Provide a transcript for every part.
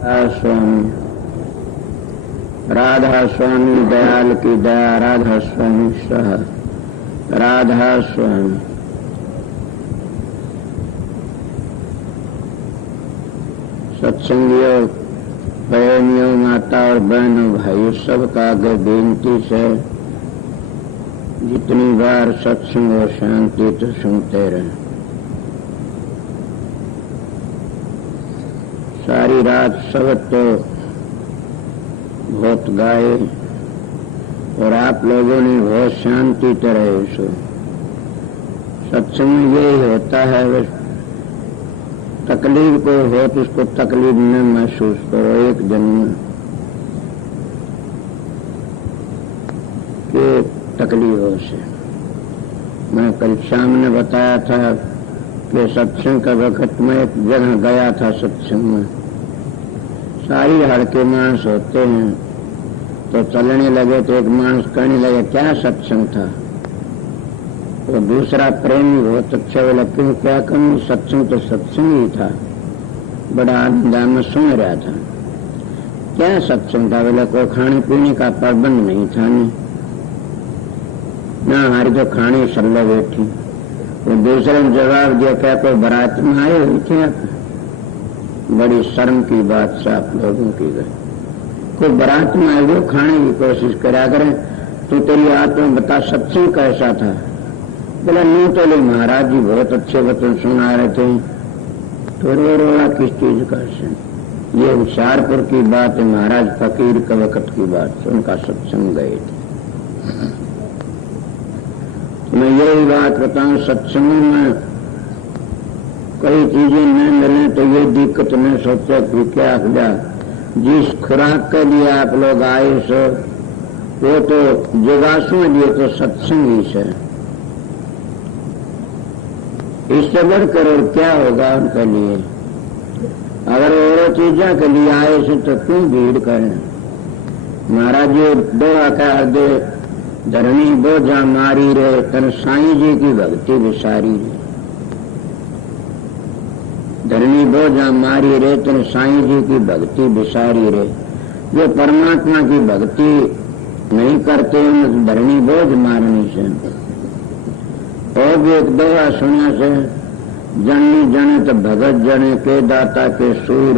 स्वामी राधा स्वामी दयाल की दया, राधा स्वामी सह राधा स्वामी। सत्संगियों, प्रेमियों, माता और बहनों, भाइयों, सबका आगे बेनती से जितनी बार सत्संग और शांति तो सुनते रहे। सारी रात सब तो बहुत गाए और आप लोगों ने बहुत शांति तो रहे। सो सत्संग में यही होता है, बस तकलीफ को हो तो उसको तकलीफ न महसूस करो। एक जन्म के तकलीफों से मैं कल शाम ने बताया था कि सत्संग का वक्त में एक जगह गया था। सत्संग में सारी हड़के मांस होते हैं, तो चलने लगे तो एक मांस कहने लगे क्या सत्संग था। तो दूसरा प्रेमी बहुत अच्छा बोला, क्यों क्या कहूं, सत्संग तो सत्संग ही था, बड़ा आनंद में सुन रहा था। क्या सत्संग था? बोला कोई खाने पीने का प्रबंध नहीं था, नहीं ना हमारी तो खाने सल्ला बैठी। वो दूसरे ने जवाब दिया, क्या कोई बारात में आए हुए थे आप? बड़ी शर्म की बात से आप लोगों की गई। कोई बारात में आए वो खाने की कोशिश करा करें, तो तेरी आत्मा बता सत्संग कैसा था? बोला नहीं तो ले महाराज जी बहुत अच्छे वचन सुना रहे थे। तो रोड़ा किस चीज का? ये हुशियारपुर की बात है, महाराज फकीर के वक्त की बात, उनका सत्संग गए थे। मैं यही बात बताऊं, सत्संग में कई चीजें न मिले तो ये दिक्कत न सोचो कि क्या हुआ। जिस खुराक के लिए आप लोग आए सो वो तो जोगासु लिए तो सत्संग ही से, इससे बढ़कर और क्या होगा उनके लिए। अगर और चीजों के लिए आए से तो क्यों भीड़ करें। महाराज जी डोरा कर दे, धरणी बोझा मारी रे, तन साईं जी की भक्ति विसारी रे। धरणी बोझा मारी रे, तन साईं जी की भक्ति विसारी रे। जो परमात्मा की भक्ति नहीं करते हैं धरणी बोझ मारनी से। और भी एक दोहा सुना से, जननी जने तो भगत जने के दाता के सूर,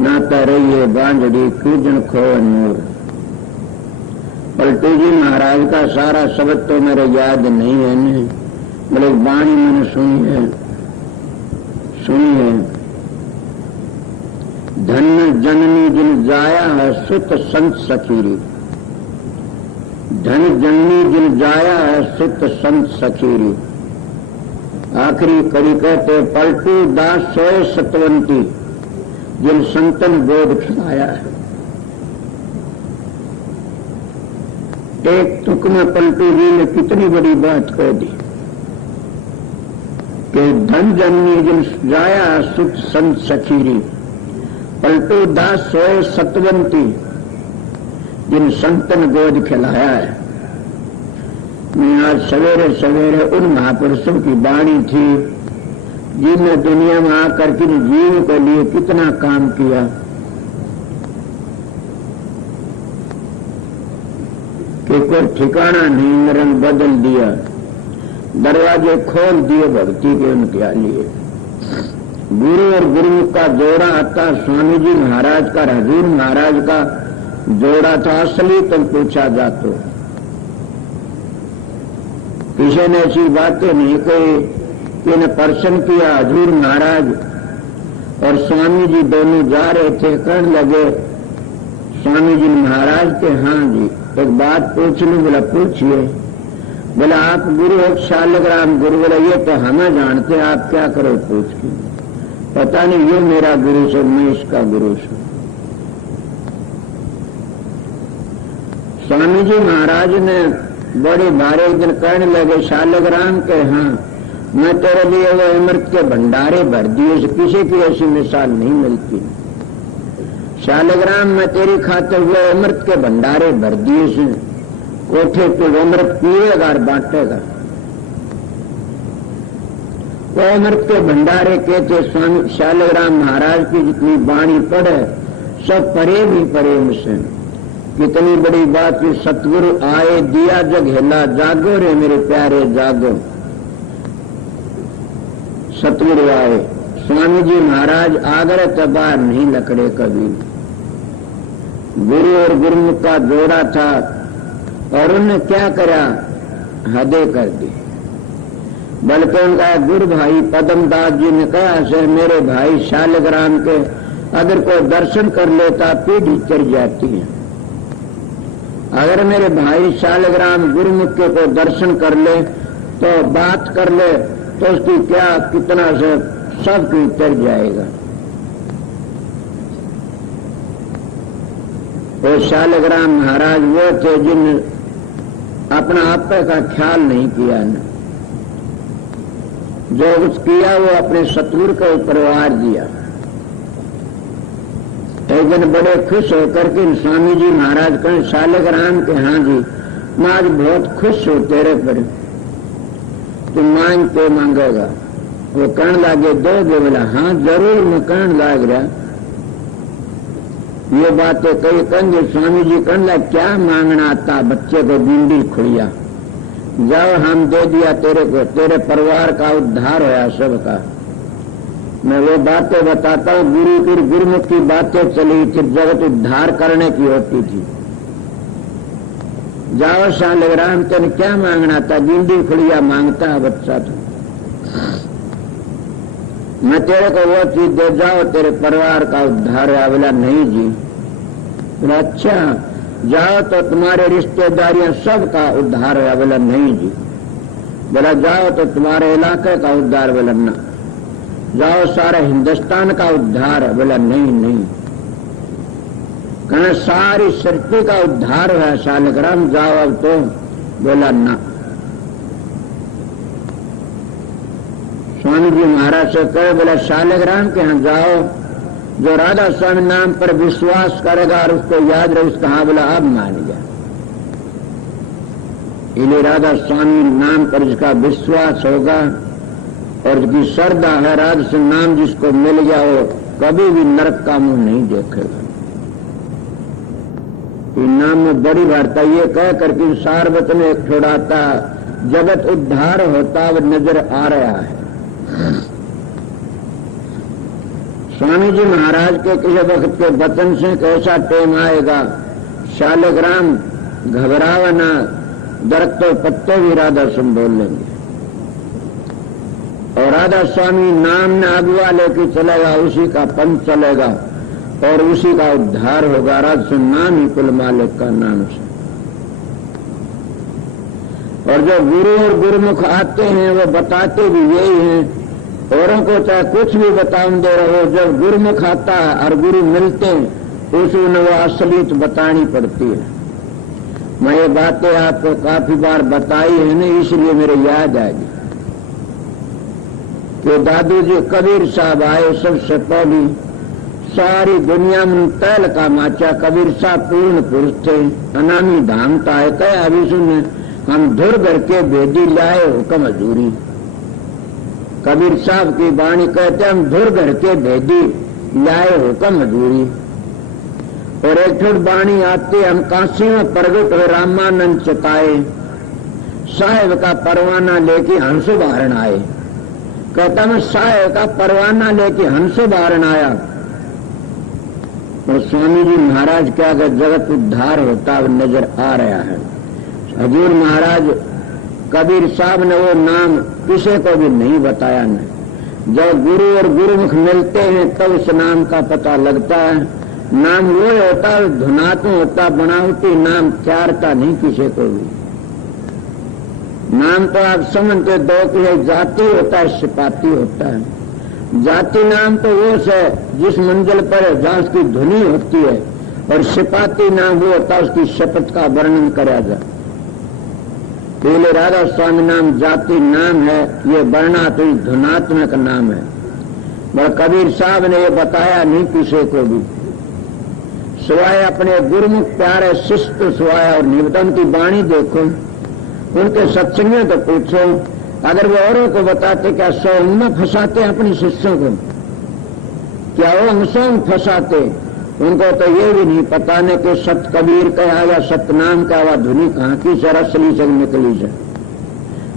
नाता रहिए बांझड़ी कूजन खो नूर। पलटू जी महाराज का सारा शब्द तो मेरे याद नहीं है ने, मेरे वाणी मैंने सुनी है। धन जननी जिन जाया है सुत संत सखीरी। धन जननी जिन जाया है सुत संत सखीरी। आखिरी कड़ी कहते पलटू दास सोए सतवंती, जिन संतन बोध खिलाया है। एक तुक में पलटू जी ने कितनी बड़ी बात कह दी कि धन जननी जिन जाया सुत संत सखीरी, पलटू दास सोए सतवंती, जिन संतन गोद खिलाया है। मैं आज सवेरे सवेरे उन महापुरुषों की वाणी थी जिनने दुनिया में आकर के जीव के लिए कितना काम किया। कि कोई ठिकाना नहीं, रंग बदल दिया, दरवाजे खोल दिए भक्ति के उनके लिए। गुरु और गुरु का जोड़ा आता स्वामी जी महाराज का, हजूर महाराज का जोड़ा था असली। तुम पूछा जातो किसी ने ऐसी बातें नहीं कही कि इन्हें प्रश्न किया। हजूर महाराज और स्वामी जी दोनों जा रहे थे, कहने लगे स्वामी जी महाराज के हाँ जी एक बात पूछ लूं। बोला पूछिए। बोला आप गुरु हो? शालग्राम गुरु। बोला ये तो हमें जानते, आप क्या करो पूछ के? पता नहीं ये मेरा गुरु से, मैं इसका गुरु से। स्वामी जी महाराज ने बड़े भारे दिन कहने लगे शालग्राम के हाँ मैं तेरे लिए वो अमृत के भंडारे भर दिए, किसी की ऐसी मिसाल नहीं मिलती। शालग्राम में तेरी खातिर वो अमृत के भंडारे भर दिए से, कोठे पे अमृत पिएगा और बांटेगा। वो अमृत के भंडारे कहते स्वामी शालग्राम महाराज की जितनी वाणी पढ़े सब परे भी परे मुझसे। कितनी बड़ी बात कि सतगुरु आए दिया जग हिला, जागो रे मेरे प्यारे जागो। सतगुरु आए, स्वामी जी महाराज आगरे तबार नहीं लकड़े कभी। गुरु और गुरुमुख का जोड़ा था और उन्होंने क्या करा, हदे कर दी। बल्कि उनका गुरु भाई पद्मदास जी ने कहा से मेरे भाई शालिग्राम के अगर कोई दर्शन कर लेता पीढ़ी चढ़ जाती है। अगर मेरे भाई शालिग्राम गुरुमुख के को दर्शन कर ले तो बात कर ले तो उसकी क्या कितना से सब की उतर जाएगा। वो शालिग्राम महाराज वो थे जिन अपना आप का ख्याल नहीं किया न, जो कुछ किया वो अपने सतगुरु को उपहार दिया। एक दिन बड़े खुश होकर के स्वामी जी महाराज कहें शालिग्राम के हाँ जी मैं आज बहुत खुश हूं तेरे पर, तू मांग के मांगेगा। वो कहने लगे दोगे? बोला हाँ जरूर मैं कहने लग रहा। ये बातें कई कहेंगे स्वामी जी कहने लगे क्या मांगना आता बच्चे को भिंडी खुड़िया, जाओ हम दे दिया तेरे को, तेरे परिवार का उद्धार होया सबका। मैं वो बातें बताता हूँ गुरु की गुरुमुख की बातें चली थी, जगत उद्धार करने की होती थी। जाओ शालिग्राम तेने क्या मांगना था, भिंडी खुड़िया मांगता है बच्चा तो मैं तेरे को वो चीज दे जाओ तेरे परिवार का उद्धार है। बोला नहीं जी। बोला अच्छा जाओ तो तुम्हारे रिश्तेदारियां सब का उद्धार है। बोला नहीं जी। बोला जाओ तो तुम्हारे इलाके का उद्धार। बोला ना। जाओ सारे हिंदुस्तान का उद्धार है। बोला नहीं नहीं। कहना सारी सृष्टि का उद्धार है शालिग्राम, जाओ अब तो। बोला ना। स्वामी जी महाराज से कहे बोला शालिग्राम के यहाँ जाओ, जो राधा स्वामी नाम पर विश्वास करेगा और उसको याद रहे उसका हाँ। बोला अब मान गया। इसलिए राधा स्वामी नाम पर जिसका विश्वास होगा और जिसकी श्रद्धा है, राधा स्वामी नाम जिसको मिल गया वो कभी भी नरक का मुंह नहीं देखेगा। इस नाम में बड़ी वार्ता ये कह करके सार्वत में छोड़ाता जगत उद्धार होता वो नजर आ रहा है। स्वामी जी महाराज के किसी वक्त के वचन से कैसा टेम आएगा, शालिग्राम घबरावा ना, दरख्तों पत्ते भी राधा सुन बोल लेंगे और राधा स्वामी नाम ने अगुआ लेके चलेगा, उसी का पंथ चलेगा और उसी का उद्धार होगा। राधा सुन नाम ही कुल मालिक का नाम से। और जो गुरु और गुरुमुख आते हैं वो बताते भी यही हैं, औरों को चाहे कुछ भी बताऊं दे रहो, जब गुरुमुख आता है और गुरु मिलते हैं उसमें वो असलियत बतानी पड़ती है। मैं ये बातें आपको काफी बार बताई है ना, इसलिए मेरे याद आ गई कि दादू जी कबीर साहब आए सबसे पहली सारी दुनिया में तैल का माचा। कबीर साहब पूर्ण पुरुष थे, अनामी धाम का है। कहे अभी सुन हम धुर घर के भेदी लाए हुक्म हजूरी। कबीर साहब की वाणी कहते हम धुर घर के भेदी लाए हुक्म हजूरी। और एक छोट वाणी आती हम काशी में प्रगट हो रामानंद चताए, साहेब का परवाना लेके हंस बारण आए। कहता मैं साहेब का परवाना लेके हंस बारण आया। और स्वामी जी महाराज क्या अगर जगत उद्धार होता नजर आ रहा है। हजूर महाराज कबीर साहब ने वो नाम किसी को भी नहीं बताया न। जब गुरु और गुरुमुख मिलते हैं तब उस नाम का पता लगता है। नाम वो होता है धुनात्म होता, बनावटी नाम त्यारता नहीं किसी को भी। नाम तो आप समझते दो कि जाति होता है सिपाती होता है। जाति नाम तो वो है जिस मंजिल पर जहाँ उसकी धुनी होती है, और सिपाती नाम वो होता है उसकी शपथ का वर्णन करा जाए। पहले राधा स्वामी नाम जाति नाम है, ये वर्णात्मक धुनात्मक नाम है। और कबीर साहब ने ये बताया नहीं किसी को भी, सिवाय अपने गुरुमुख प्यारे शिष्ट सिवाय। और निवेदन की वाणी देखो, उनके सत्संगों तो पूछो, अगर वो औरों को बताते क्या सौ उनमें फंसाते अपने शिष्यों को, क्या वो हमसों फंसाते, उनको तो ये भी नहीं पता नहीं कि सत कबीर कहा या सतनाम का वह धुनी कहाँ की सर असली से निकली से।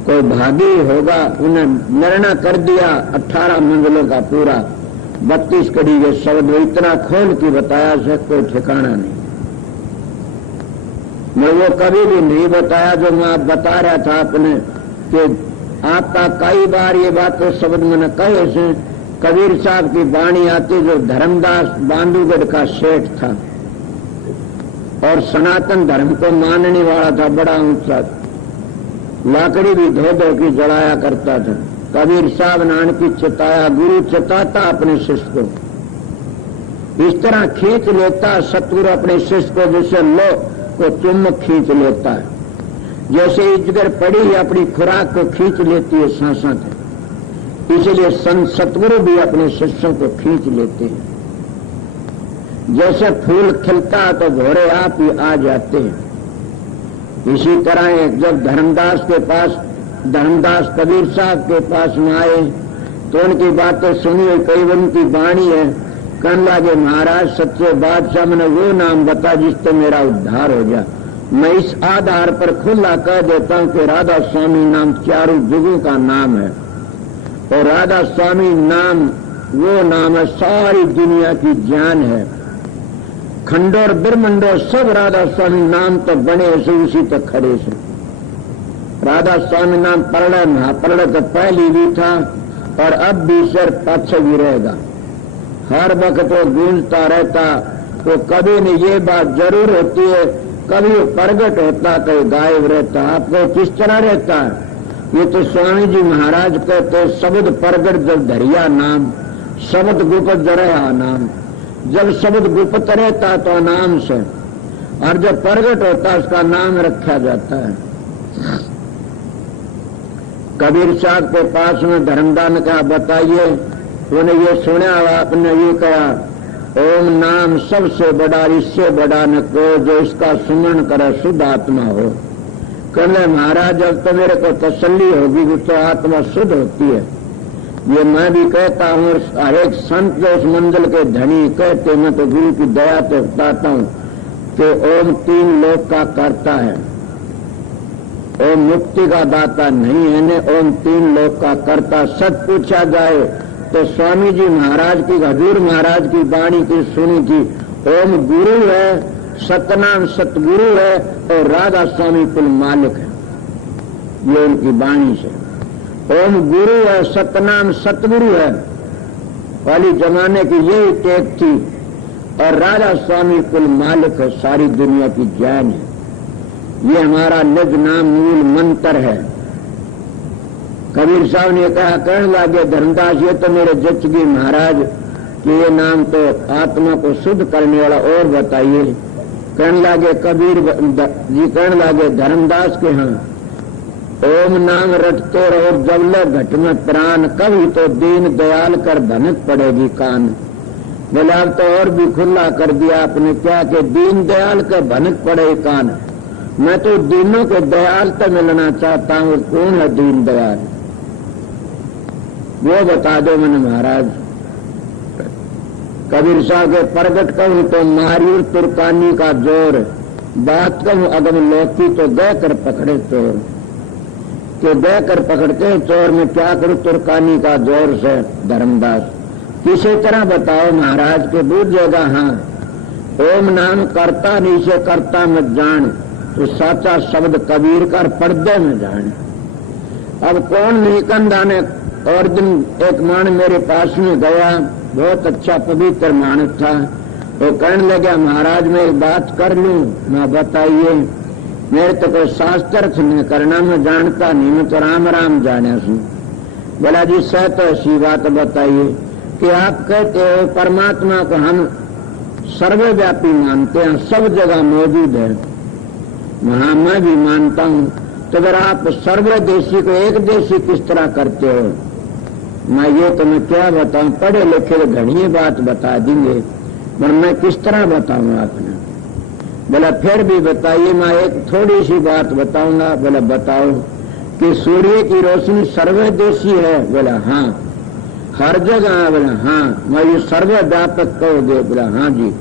कोई भागी होगा, उन्हें निर्णय कर दिया 18 मंजिलों का पूरा 32 कड़ी के शब्द इतना खोल के बताया से कोई ठिकाना नहीं। मैं वो कभी भी नहीं बताया जो मैं आप बता रहा था अपने कि आपका कई बार ये बात तो शब्द मैंने कहे से कबीर साहब की वाणी आती जो धर्मदास बांधुगढ़ का सेठ था और सनातन धर्म को मानने वाला था, बड़ा ऊंचा, लाकड़ी भी धो धो की जलाया करता था। कबीर साहब नान की चिताया, गुरु चिताता अपने शिष्य को, इस तरह खींच लेता सतगुरु अपने शिष्य को, जैसे लो को चुम्बक खींच लेता है, जैसे इजगर पड़ी अपनी खुराक को खींच लेती है सांसा से, इसलिए संत सतगुरु भी अपने शिष्यों को खींच लेते हैं। जैसे फूल खिलता है तो भोरे आप ही आ जाते हैं। इसी तरह जब धर्मदास के पास, धर्मदास कबीर साहब के पास में आए तो उनकी बातें सुनिए, कई उनकी वाणी है, कहने लगे महाराज सच्चे बादशाह मैंने वो नाम बता जिससे मेरा उद्धार हो जाए। मैं इस आधार पर खुला कह देता हूं कि राधा स्वामी नाम चारों जुगों का नाम है और राधा स्वामी नाम वो नाम है सारी दुनिया की जान है। खंडोर ब्रह्मंडोर सब राधा स्वामी नाम तो बने से उसी तक खड़े से। राधा स्वामी नाम प्रलय महाप्रलय तो पहले भी था और अब भी सर पाछे भी रहेगा, हर वक्त वो गूंजता रहता। तो कभी नहीं ये बात जरूर होती है, कभी वो प्रगट होता कभी गायब रहता। आपको किस तरह रहता है ये तो स्वामी जी महाराज कहते शब्द प्रगट जब धरिया नाम, शब्द गुप्त जरया नाम। जब शब्द गुप्त रहता तो नाम से, और जब प्रगट होता उसका नाम रखा जाता है। कबीर साहब के पास में धर्मदान का बताइए, उन्हें ये सुना, आपने ये कहा ओम नाम सबसे बड़ा, इससे बड़ा न को, जो इसका सुमरण करे शुद्ध आत्मा हो। कहने महाराज जब तो मेरे को तसल्ली होगी वो तो आत्मा शुद्ध होती है। ये मैं भी कहता हूँ, हर एक संत जो उस मंजिल के धनी कहते, मैं तो गुरु की दया से बताता हूँ कि ओम 3 लोक का करता है, ओम मुक्ति का दाता नहीं है ने, ओम 3 लोक का करता। सच पूछा जाए तो स्वामी जी महाराज की, हजूर महाराज की वाणी की सुनी थी, ओम गुरु है, सतनाम सतगुरु है और राधा स्वामी कुल मालिक है। ये उनकी वाणी से ओम गुरु है, सतनाम सतगुरु है, वाली जमाने की यही टेक थी, और राधा स्वामी कुल मालिक है, सारी दुनिया की जान है। ये हमारा निज नाम मूल मंत्र है। कबीर साहब ने कहा, कहने लगे धर्मदास ये तो मेरे जच गई महाराज कि ये नाम तो आत्मा को शुद्ध करने वाला, और बताइए। कहने लगे कबीर जी, कहने लगे धर्मदास के हाँ ओम नाम रटते रहो जब ले घट में प्राण, कभी तो दीन दयाल कर भनक पड़ेगी कान। बोले अब तो और भी खुला कर दिया आपने, क्या कि दीन दयाल कर भनक पड़े कान। मैं तो दीनों के दयाल तो मिलना चाहता हूँ, कौन है दीन दयाल वो बता दो मैंने महाराज। कबीर साहब के प्रगट कहूं तो मारियूर तुर्कानी का जोर, बात कहूं अगम लौकी तो गए कर पकड़े चोर, कि गए कर पकड़ते चोर में क्या करूं तुर्कानी का जोर से। धर्मदास किसी तरह बताओ महाराज के बूझेगा। हाँ ओम नाम करता नहीं से करता मत जान, तो साचा शब्द कबीर कर पर्दे में जान। अब कौन नहीं कंधा ने। और दिन एक मान मेरे पास में गया, बहुत अच्छा पवित्र मानस था, वो कहने लगा महाराज मैं एक बात कर लूं। मैं बताइए। मेरे तो कोई शास्त्र नहीं करना, मैं जानता नहीं, मैं तो राम राम जाने सुन। बोला जी सह तो ऐसी बात बताइए कि आप कहते हो परमात्मा को हम सर्वव्यापी मानते हैं, सब जगह मौजूद है। वहां मैं भी मानता हूं, तो अगर आप सर्वदेशी को एक देशी किस तरह करते हो। मैं ये तुम्हें क्या बताऊं, पढ़े लिखे तो घनी बात बता देंगे, पर मैं किस तरह बताऊं आपने। बोला फिर भी बताइए। मैं एक थोड़ी सी बात बताऊंगा। बोला बताओ। कि सूर्य की रोशनी सर्वदेशी है। बोला हाँ। हर जगह। बोला हाँ। मैं ये सर्वव्यापक कहोगे। बोला हाँ जी।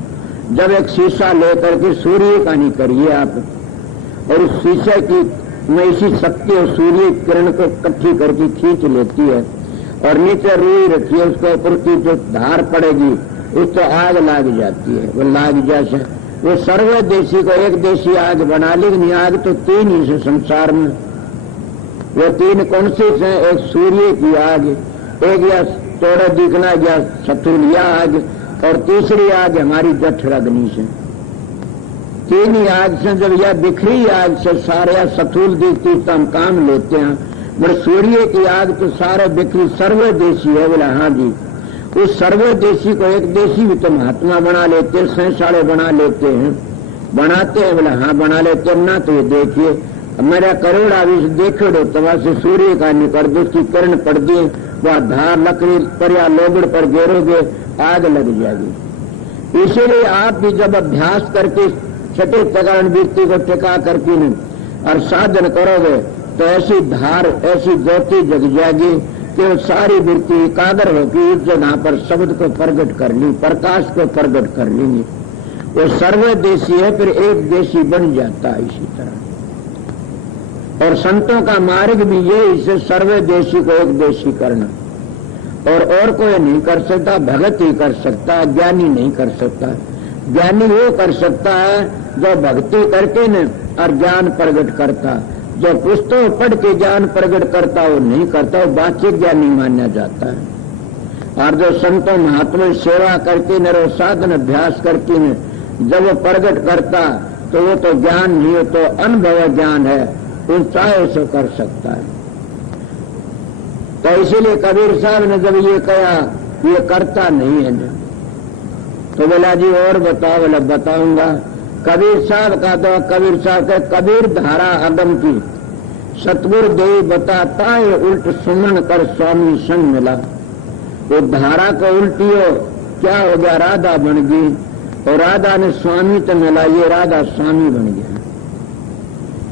जब एक शीशा लेकर के सूर्य का नहीं करिए आप, और उस शीशे की में इसी शक्ति और सूर्य किरण को इकट्ठी करके खींच लेती है और नीचे रुई रखिए, उसके ऊपर की जो धार पड़ेगी उस तो आग लाग जाती है। वो लाग जैसे वो सर्वदेशी को एक देशी आग बना ली, नहीं आग तो तीन ही से संसार में। वो तीन कौन सी है? एक सूर्य की आग, एक या चौड़ा दिखना या शत्रुलिया आग, और तीसरी आग हमारी जठर अग्नि से। तीन ही आग से जब यह बिखरी आग से सारे सथूल दिखती तो हम काम लेते हैं, मगर सूर्य की आग तो सारे बिखरी सर्वदेशी है। बोला हाँ जी, उस सर्वदेशी को एक देशी भी तो महात्मा बना लेते, संसारे बना लेते हैं, बनाते हैं। बोला हाँ बना लेते हैं ना। तो ये देखिए मेरा करोड़ आविष देखे दो तवा से सूर्य का निकल दो, उसकी किरण पड़ दी, वह धार लकड़ी पर या लोगड़ पर गिरोगे आग लग जाएगी। इसीलिए आप भी जब अभ्यास करके छठे प्रकरण वृत्ति को टिका करके और साधन करोगे तो ऐसी धार ऐसी ज्योति जग जाएगी कि वो सारी वृत्ति एकाग्र होगी उस जगह पर शब्द को प्रकट कर ली, प्रकाश को प्रकट कर लेंगे। वो सर्वदेशी है, फिर एक देशी बन जाता है। इसी तरह और संतों का मार्ग भी ये, इसे सर्वदेशी को एक देशी करना, और कोई नहीं कर सकता। भगत ही कर सकता है, ज्ञानी नहीं कर सकता। ज्ञानी वो कर सकता है जो भक्ति करके न और ज्ञान प्रकट करता। जो पुस्तक पढ़ के ज्ञान प्रकट करता वो नहीं करता, वो वाचिक ज्ञानी माना जाता है। और जो संतों महात्मा सेवा करके न साधन अभ्यास करके न जब वो प्रकट करता तो वो तो ज्ञान नहीं, हो तो अनुभव ज्ञान है, वो चाहे उसे कर सकता है। तो इसीलिए कबीर साहब ने जब ये कहा ये करता नहीं है न, तो बोला जी और बताओ। बोला बताऊंगा। कबीर साहब का तो कबीर साहब के कबीर धारा अगम की सतगुरु देव बताता है, उल्ट सुमन कर स्वामी संग मिला। वो धारा को उल्टी हो क्या हो गया, राधा बन गई, और राधा ने स्वामी तो मिला, ये राधा स्वामी बन गया।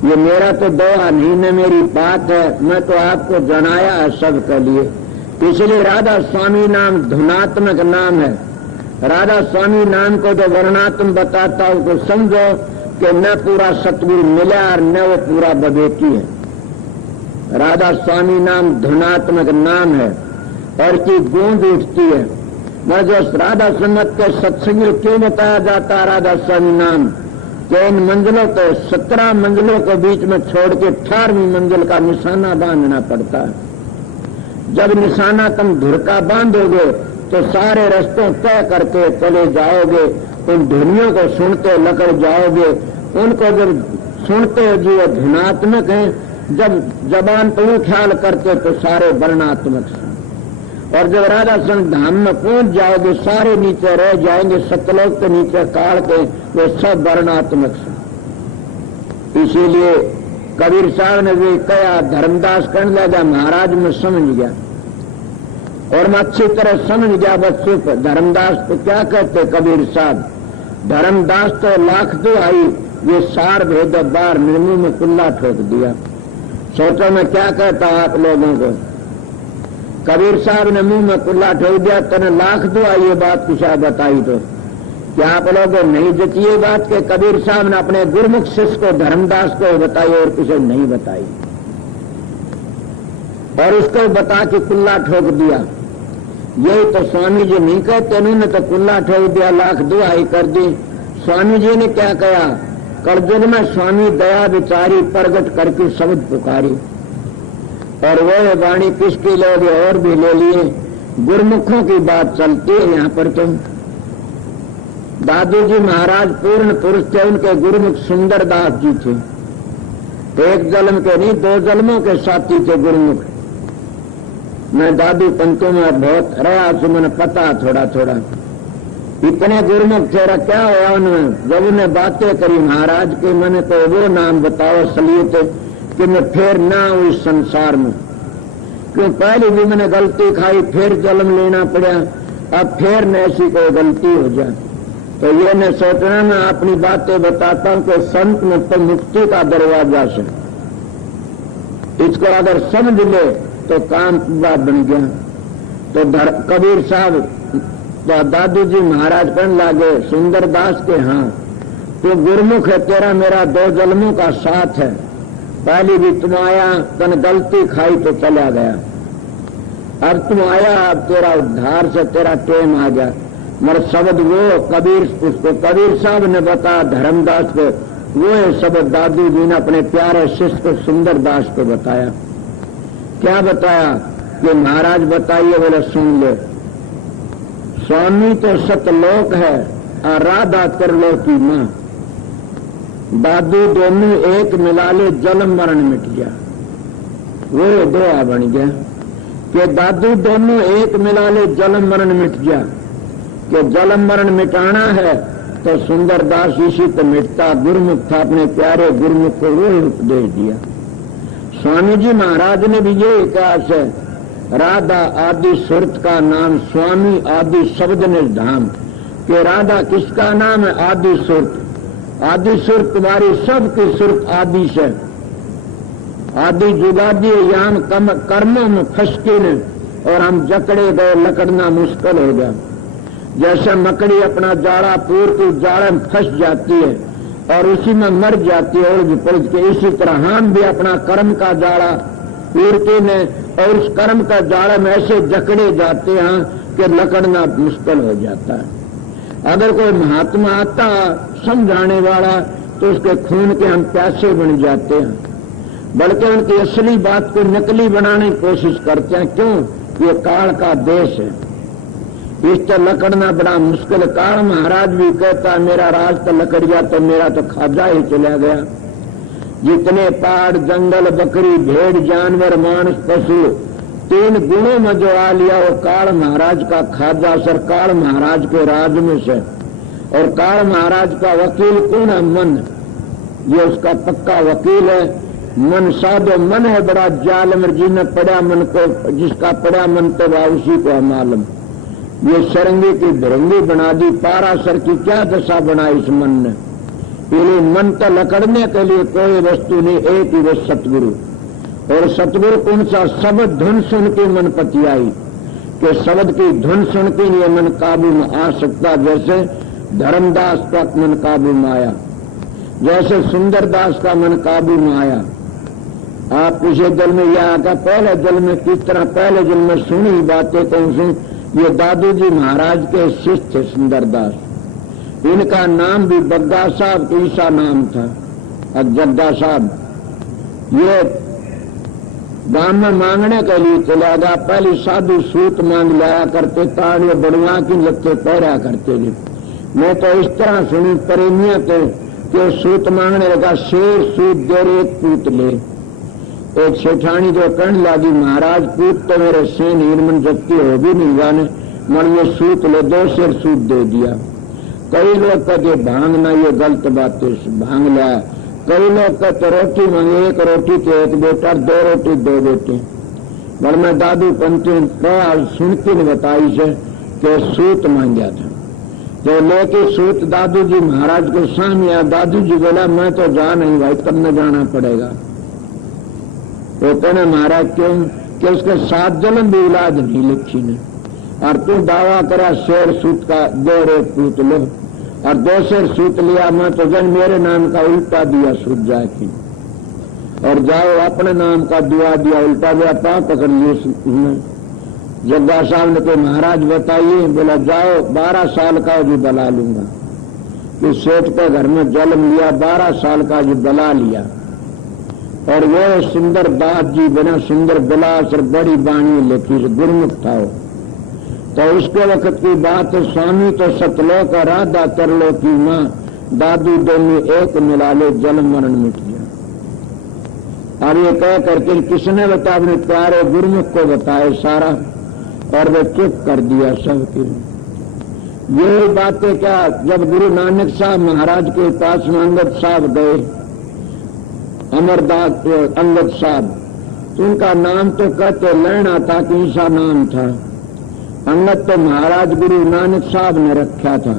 ये मेरा तो दोहा नहीं न मेरी बात है, मैं तो आपको जनाया है सबके लिए। इसलिए राधा स्वामी नाम धुनात्मक नाम है। राधा स्वामी नाम को जो वर्णात्म बताता हूं तो समझो कि न पूरा सतगुरु मिला और न वो पूरा बबेटी है। राधा स्वामी नाम धुनात्मक नाम है और की गूंज उठती है। मैं जो राधा सुन्नत के सत्संग क्यों बताया जाता है राधा स्वामी नाम, कि इन मंजिलों को 17 मंजिलों को बीच में छोड़ के 18वीं मंजिल का निशाना बांधना पड़ता है। जब निशाना तुम धुर का बांधोगे तो सारे रास्तों तय करके चले जाओगे, उन ध्वनियों को सुनते लकड़ जाओगे। उनको जब सुनते हो जो धुनात्मक है, जब जबान पर वो ख्याल करते तो सारे वर्णात्मक हैं। और जब राधा संग धाम में पहुंच जाओगे सारे नीचे रह जाएंगे, सतलोक के नीचे काढ़ के वो सब वर्णात्मक हैं। इसीलिए कबीर साहब ने भी कहा, धर्मदास कहने लगा महाराज मैं समझ गया और मैं अच्छी तरह समझ गया। बच्चों पर धर्मदास तो क्या कहते कबीर साहब, धर्मदास तो लाख दुहाई ये सार भेद बार निर्मू में कुल्ला ठोक दिया। सोचो मैं क्या कहता आप लोगों को, कबीर साहब ने मुंह में कुल्ला ठोक दिया, तने लाख दुहाई ये बात कुछ बताई तो क्या आप लोगों नहीं जती ये बात के कबीर साहब ने अपने गुरुमुख शिष्य को धर्मदास को बताई और किसी नहीं बताई, और उसको बता के कुल्ला ठोक दिया। यही तो स्वामी जी नहीं कहते, उन्होंने तो कुल्ला ठोक दिया, लाख दुहाई कर दी। स्वामी जी ने क्या कहा, कलयुग में स्वामी दया विचारी प्रगट करके शब्द पुकारी, और वो वाणी किसकी लोगे और भी ले लिए। गुरुमुखों की बात चलती है यहाँ पर। तो दादू जी महाराज पूर्ण पुरुष थे, उनके गुरुमुख सुंदर दास जी थे। एक जन्म के नहीं 2 जन्मों के साथी थे गुरुमुख। मैं दादू पंतों में बहुत रहा तो मैंने पता थोड़ा थोड़ा इतने गुरुमुख थे। क्या हुआ उन्होंने जब उन्हें बातें करी महाराज के, मैंने तो वो नाम बताओ सलियत कि मैं फिर ना हूं इस संसार में, क्यों पहले भी मैंने गलती खाई, फिर जन्म लेना पड़ा, अब फिर न ऐसी कोई गलती हो जाए। तो ये न सोचना मैं अपनी बातें बताता हूं कि संत में तो मुक्ति का दरवाजा से, इसको अगर समझ ले तो काम पूरा बन गया। तो कबीर साहब तो दादू जी महाराज कहने लगे सुंदरदास के, हाँ तो गुरमुख है, तेरा मेरा 2 जन्मों का साथ है। पहली भी तुम आया, तन गलती खाई तो चला गया, अब तुम आया, अब तेरा उद्धार से तेरा टेम आ गया। मगर शब्द वो कबीर, उसको कबीर साहब ने बताया धर्मदास को, वो है शब्द दादू जी ने अपने प्यारे शिष्य को सुंदरदास को बताया। क्या बताया कि महाराज बताइए, बोले सुन ले, स्वामी तो सतलोक है और राधा त्रिलोक की मां, दादू दोनों एक मिला ले जन्म मरण मिट गया। वो दुआ बन गया कि दादू दोनों एक मिला ले जन्म मरण मिट गया, कि जन्म मरण मिटाना है तो सुंदरदास इसी को मिटता। गुरुमुख था, अपने प्यारे गुरुमुख को वो उपदेश दिया। स्वामी जी महाराज ने भी ये कहा है, राधा आदि सुरत का नाम स्वामी आदि शब्द ने धाम, कि राधा किसका नाम है? आदि सुरत। आदि सुरत तुम्हारी सबकी सुरत आदि से, आदि जुगादी याम कम कर्मों में फंसके ने और हम जकड़े गए, लकड़ना मुश्किल हो गया। जैसे मकड़ी अपना जाड़ा पूर्ति जाड़े में फंस जाती है और उसी में मर जाती है उलझ पुलझ के, इसी तरह हम भी अपना कर्म का जाड़ा पूर्ति ने और उस कर्म का जाड़ा में ऐसे जकड़े जाते हैं कि लकड़ना मुश्किल हो जाता है। अगर कोई महात्मा आता समझाने वाला तो उसके खून के हम प्यासे बन जाते हैं, बल्कि उनकी असली बात को नकली बनाने की कोशिश करते हैं। क्यों? ये काल का देश है, इस तो लकड़ना बड़ा मुश्किल। काल महाराज भी कहता मेरा राज तो लकड़ गया तो मेरा तो खाजा ही चला गया। जितने पहाड़ जंगल बकरी भेड़ जानवर मानस पशु 3 गुणों में जो आ लिया वो काल महाराज का खाजा सर, काल महाराज के राज में से। और काल महाराज का वकील कौन है? मन। ये उसका पक्का वकील है। मन साधो मन है बड़ा जालम, जिसने पड़ा मन को, जिसका पड़ा मन तो वह उसी को मालूम। ये सरंगी की भरंगी बना दी, पारासर की क्या दशा बनाई इस मन ने। ये मन तो लकड़ने के लिए कोई वस्तु नहीं, एक ही वो सतगुरु। और सतगुरु कौन सा? शब्द धुन सुन के मन पति आई, कि शब्द की धुन सुन के लिए मन काबू में आ सकता। जैसे धर्मदास का मन काबू में आया, जैसे सुंदरदास का मन काबू में आया। आप पिछले जल में यह आका पहले जल में किस तरह पहले जल में सुनी बातें कौन सी? ये दादू जी महाराज के शिष्य थे सुंदरदास। इनका नाम भी बग्गा साहब ईसा नाम था और जग्गा साहब। ये दाम में मांगने के लिए चला गया। पहले साधु सूत मांग लाया करते, ताड़ियों बड़ुआ की लगते पहरा करते थे। मैं तो इस तरह सुनी प्रेमियों के सूत मांगने लगा, शेर सूत दे रे एक पूत ले। एक सेठानी जो कहने लगी महाराज पूत तो मेरे सेन हिरमन जबकि हो भी नहीं जाने, मन ये सूत ले, 2 शेर सूत दे दिया। कई लोग कहते भांगना, ये गलत बात है, भांग लाया। कई लोग कहते रोटी मांगे, 1 रोटी के 1 बेटा, 2 रोटी 2 बेटे। पर मैं दादू पंथी सुनती ने बताई से कि सूत मांगा था, तो लेके सूत दादू जी महाराज के सामने आया। दादू जी बोला मैं तो जा नहीं भाई, तब न जाना पड़ेगा। तो कहने महाराज क्यों? कि उसके 7 जन्म भी औलाद नहीं लिखी ने, और तू दावा करा शेर सूत का 2 रेत पूत लो, और 2 शेर सूत लिया। मैं तो जन मेरे नाम का उल्टा दिया सूत जाके, और जाओ अपने नाम का दुआ दिया उल्टा दिया, पाँव पकड़ लिए। जग्गा साहब ने कहा महाराज बताइए। बोला जाओ 12 साल का भी बला लूंगा। कि सेठ के घर में जन्म लिया, 12 साल का भी बला लिया। और वो सुंदरदास जी बिना सुंदर बिलास और बड़ी बाणी लिखी से गुरमुख था वो। तो उसके वक्त की बात है, स्वामी तो सतलोक और राधा त्रिलोक की मां, दादू दोनों एक मिला ले जन्म मरण मिट गया। अब ये कह करके किसने बता? अपने प्यारे गुरमुख को बताए सारा, और वे चुप कर दिया सबकी। ये बातें क्या, जब गुरु नानक साहब महाराज के पास में अंगद साहब गए, अमरदास अंगद साहब, तो उनका नाम तो कहते लेना था कि ईसा नाम था। अंगद तो महाराज गुरु नानक साहब ने रखा था।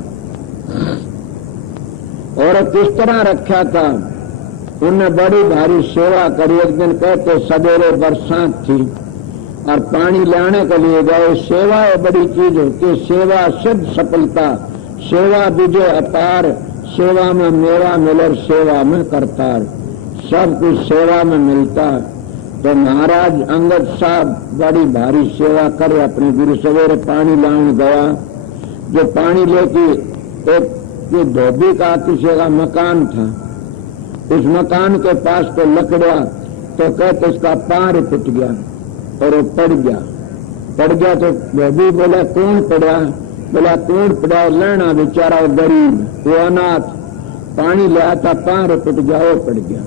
और किस तरह रखा था? उनने बड़ी भारी सेवा करी। एक दिन कहते सवेरे बरसात थी और पानी लाने के लिए गए। सेवा बड़ी चीज होती है, सेवा सिद्ध सफलता, सेवा विजय अपार, सेवा में मेवा मिलर, सेवा में करतार, सब कुछ सेवा में मिलता है। तो महाराज अंगद साहब बड़ी भारी सेवा करे अपने गुरु। सवेरे पानी लाने गया, जो पानी लेके एक धोबी का किसी का मकान था, उस मकान के पास तो लकड़ा, तो कहते उसका पार फुट गया और वो पड़ गया तो धोबी बोला कौन पड़ा? बोला कौन पड़ा? लेना बेचारा वो गरीब, वो अनाथ, पानी लाया था, पार फुट गया, वो पड़ गया।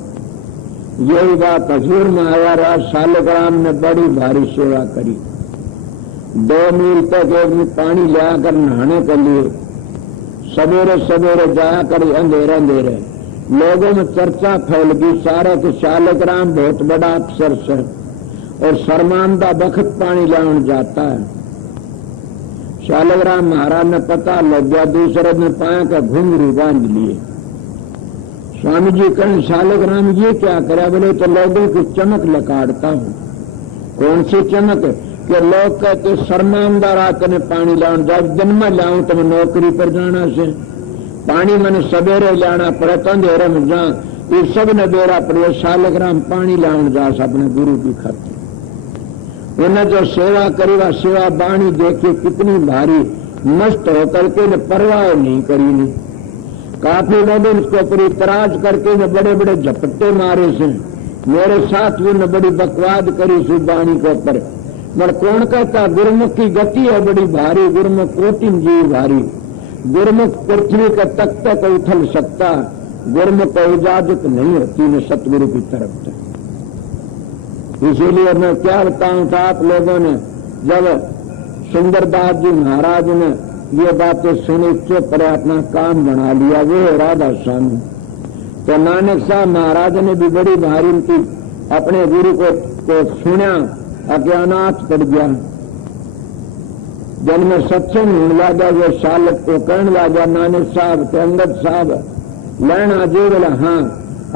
यही बात हजूर में आया रहा। शालिग्राम ने बड़ी भारी सेवा करी। 2 मील तक एक पानी लाकर नहाने के लिए सवेरे सवेरे जाया कर, अंधेरे अंधेरे लोगों में चर्चा फैल गई सारे कि शालिग्राम बहुत बड़ा अफसर है और शर्मांदा बखत पानी लाने जाता है। शालिग्राम महाराज ने पता लग गया, दूसरे ने पाया का घुंघरू बांध लिए। स्वामी जी कहें शालिग्राम ये क्या करा? बोले तो लोगों की चमक लकाड़ता हूं। कौन सी चमक? कि लोग कहते शर्मांदा रात ने पानी लाऊं, जब दिन में लाऊं तो मैं नौकरी पर जाना से, पानी मैंने सवेरे लाना पड़े तो अंधेरे में जा, ये सब ने बेड़ा पड़े। शालिग्राम पानी लाऊं जा अपने गुरु की खातिर। उन्हें जो सेवा करी वह सेवा बाणी देखी कितनी भारी, मस्त होकर के परवाह नहीं करी नहीं। काफी लोगों ने उसके ऊपर इतराज करके ने बड़े बड़े झपट्टे मारे से। मेरे साथ भी ने बड़ी बकवाद करी सुख बाणी के ऊपर। मगर कौन कहता गुरुमुख की गति है बड़ी भारी, गुरुमुख कोटिन जीव भारी, गुरुमुख पृथ्वी के तक तक उथल सकता, गुरुमुख को इजाजत नहीं होती न सतगुरु की तरफ से। इसीलिए मैं क्या बताऊं था, आप लोगों ने जब सुंदरदास जी महाराज ने ये बातें सुनी, चुप पर अपना काम बना लिया, वो राधा स्वामी। तो नानक साहब महाराज ने भी बड़ी भारी उनकी अपने गुरु को सुना, अज्ञानाथ पड़ गया। जब मैं सत्संग होने लगा, वो शालक को कहने लगा नानक साहब के अंगद साहब लेना जी? बोला हाँ।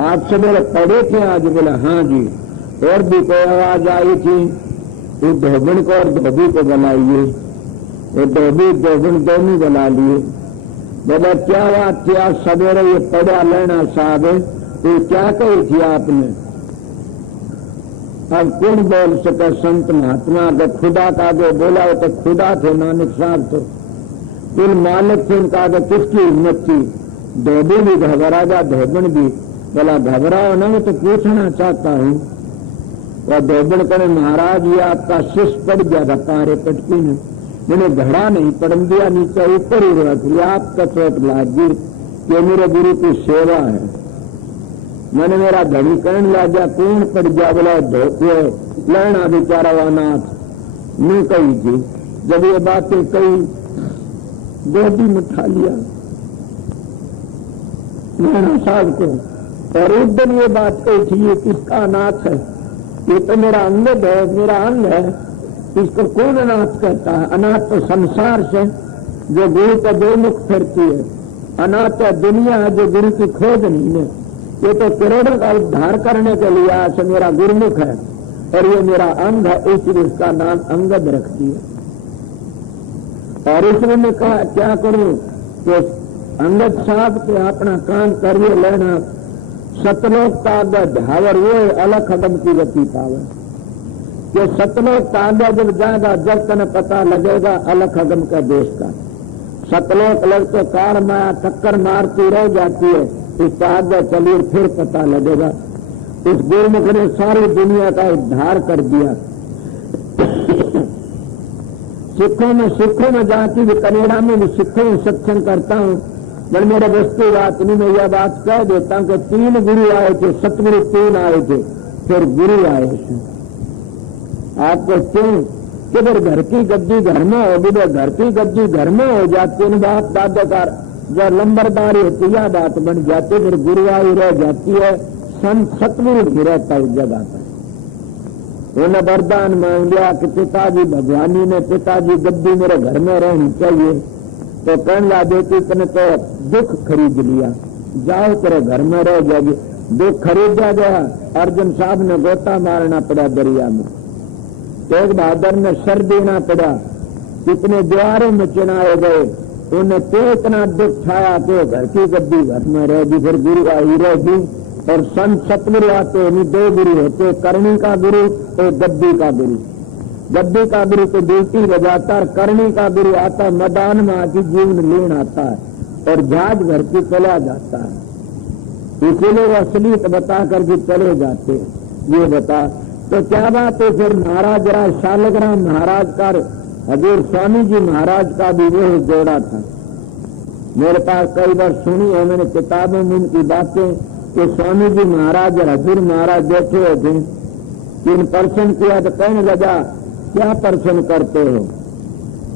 आप सवेरे पढ़े थे आज? बोला हाँ जी। और भी कोई आवाज आई थी? उस धोबन को और धोबी को बुलाइए। वो धोबी धोबन दोनों बुला लिए। बोला क्या बात थी आज सवेरे ये पढ़ा लेना साहब? तो क्या कही थी आपने? अब कौन बोल सके संत महात्मा के? खुदा का आगे बोला हो तो खुदा थे नानक साहब, तो कुल मालिक थे उनका आगे किसकी हिम्मत थी? धोबी भी घबरा गया, धोबन भी। बोला घबराओ ना, मैं तो पूछना चाहता हूँ। वह धोबन करे महाराज ये आपका शिष्य पड़ गया था पारे पटकी में, मैंने घड़ा नहीं पड़न दिया, नीचे ऊपर ही रख लिया, आपका चोट लाग गई कि मेरे गुरु की सेवा है। मैंने मेरा धनी कहने लगा कौन पड़ गया? बोला धोखे लेना बेचारा अनाथ। नहीं कही थी। जब ये बातें कही गोदी में उठा लिया लेना साहब को, और उस दिन ये बात कही थी ये किसका अनाथ है? ये तो मेरा अंगद है, मेरा अंग है, इसको कौन अनाथ कहता है? अनाथ तो संसार से जो गुरु का दो मुख फिरती है, अनाथ तो दुनिया है जो गुरु की खोज नहीं है। ये तो करोड़ों का उद्धार करने के लिए आज मेरा गुरुमुख है और ये मेरा अंग है, इसलिए इसका नाम अंगद रख दिया। और इसलिए मैं कहा क्या करूं कि अंगद साहब के अपना काम करिए लेना, सतलोक का आगे धावर वो अलग खत्म की गति पावे। ये सतलोक का आगे जब जाएगा जब तक पता लगेगा अलग खत्म का देश का। सतलोक लग तो कार माया टक्कर मारती रह जाती है, इसका आगे चलिए फिर पता लगेगा। इस गुरुमुख ने सारी दुनिया का उद्धार कर दिया। सिखों में जाती भी कनेडा में भी सिखों में सत्संग करता हूं, पर मेरे वस्तु बात नहीं, मैं यह बात कह देता हूं कि 3 गुरु आए थे, सतगुरु 3 आए थे, फिर गुरु आए थे। आपको क्यों किधर घर की गद्दी घर में होगी, घर की गद्दी घर में हो जाती है, बाप दादा का जो लंबरदारी होती है बात बन जाती, फिर गुरुवाई रह जाती है, संत सतगुरु भी रहता उस जगह पर। उन्हें वरदान मांग लिया कि पिताजी भगवानी ने पिताजी गद्दी मेरे घर में रहनी चाहिए, तो कहने लगा बेटी तने तो दुख खरीद लिया, जाओ तेरे घर में रह जाएगी। दुख खरीदा गया, अर्जुन साहब ने गोता मारना पड़ा दरिया में। तेग बहादुर ने सर देना पड़ा, कितने द्वारों में चुनाए गए, उन्हें तो इतना दुख छाया कि घर की गद्दी घर में रहेगी, फिर गुरु आई रहेगी। और संत सतगुरु आते नहीं, दो गुरु होते, करणी का गुरु और गद्दी का गुरु। गद्दी का गुरु तो ड्यूटी बजाता, और करणी का गुरु आता मैदान में आके जीवन लेन आता है और जहाज भर के चला जाता है। इसीलिए वो असलियत बता करके चले जाते। ये बता तो क्या बात है। फिर महाराज राज शालग्राम महाराज का हजूर स्वामी जी महाराज का भी वो जोड़ा था। मेरे पास कई बार सुनी है मैंने किताबों में उनकी बातें कि स्वामी जी महाराज और हजूर महाराज बैठे हुए थे, तीन प्रश्न किया तो कहने लगा क्या प्रश्न करते हो।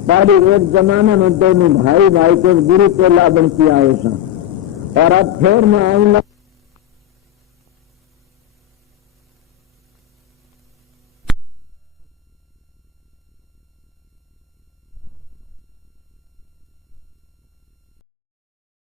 पहले एक जमाने में दोनों भाई भाई के गुरु के लाभन किया ऐसा, और अब फिर मैं आऊंगा